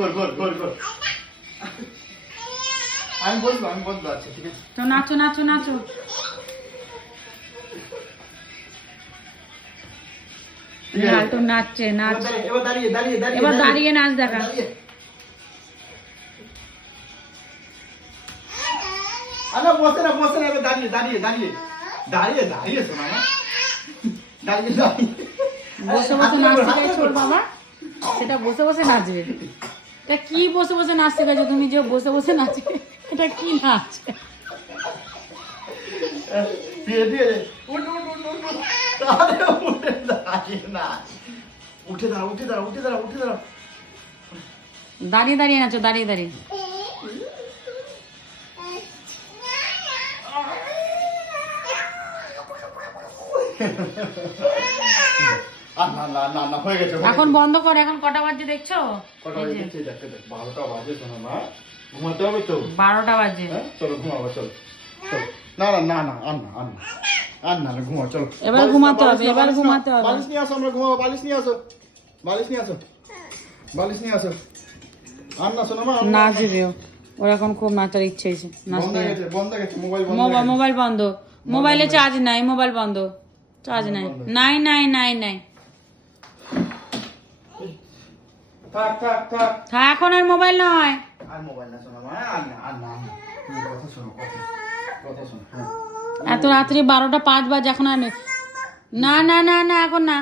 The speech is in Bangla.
গোল গোল গোল গোল। আমি বলব আমি বলব আচ্ছা ঠিক আছে। তো নাচো নাচো নাচো। লালটু নাচছে নাচ এবার দাঁড়িয়ে- দাঁড়িয়ে দাঁড়িয়ে দাঁড়িয়ে এবার দাঁড়িয়ে। নাচ দেখা। দাঁড়িয়ে। আরে বসে না বসে না এবার দাঁড়িয়ে দাঁড়িয়ে দাঁড়িয়ে। দাঁড়িয়ে দাঁড়িয়ে শোনা দাঁড়িয়ে দাঁড়িয়ে। বসে বসে বাবা? সেটা বসে বসে নাচবে। এটা কি বসে বসে নাচ শেখাইছো তুমি যে বসে বসে নাচবে এটা কি নাচ? উঠ দাঁড়া উঠে দাঁড়া উঠে। দাঁড়া উঠে দাঁড়া দাঁড়িয়ে দাঁড়িয়ে নাচো দাঁড়িয়ে দাঁড়িয়ে। না না না না গেছে এখন বন্ধ কর এখন কটা বাজে দেখছ? বারোটা বাজে শোনো না ঘুমাতে হবে তো? বারোটা বাজে। হ্যাঁ চলো ঘুমাবো চলো চলো। না না না না আর না আর না আর না না ঘুমাও চলো। এবার ঘুমাতে নাও, হবে, এবার ঘুমাতে হবে। বালিশ নিয়ে আসো আমরা ঘুমাবো বালিশ নিয়ে আসো বালিশ নিয়ে আসো বালিশ নিয়ে আসো। আর না শোনো না। নাচবে ও। ওর এখন খুব নাচার ইচ্ছে হয়েছে। মোবাইল বন্ধ মোবাইলে চার্জ নাই মোবাইল বন্ধ। চার্জ নাই। নাই নাই নাই নাই। থাক থাক থাক। হ্যাঁ এখন আর মোবাইল নয়। আর মোবাইল না আর না আর না কথা শোনো কথা শোনো হ্যাঁ। এত রাত্রি বারোটা পাঁচ বাজে এখন আর না না না না এখন না।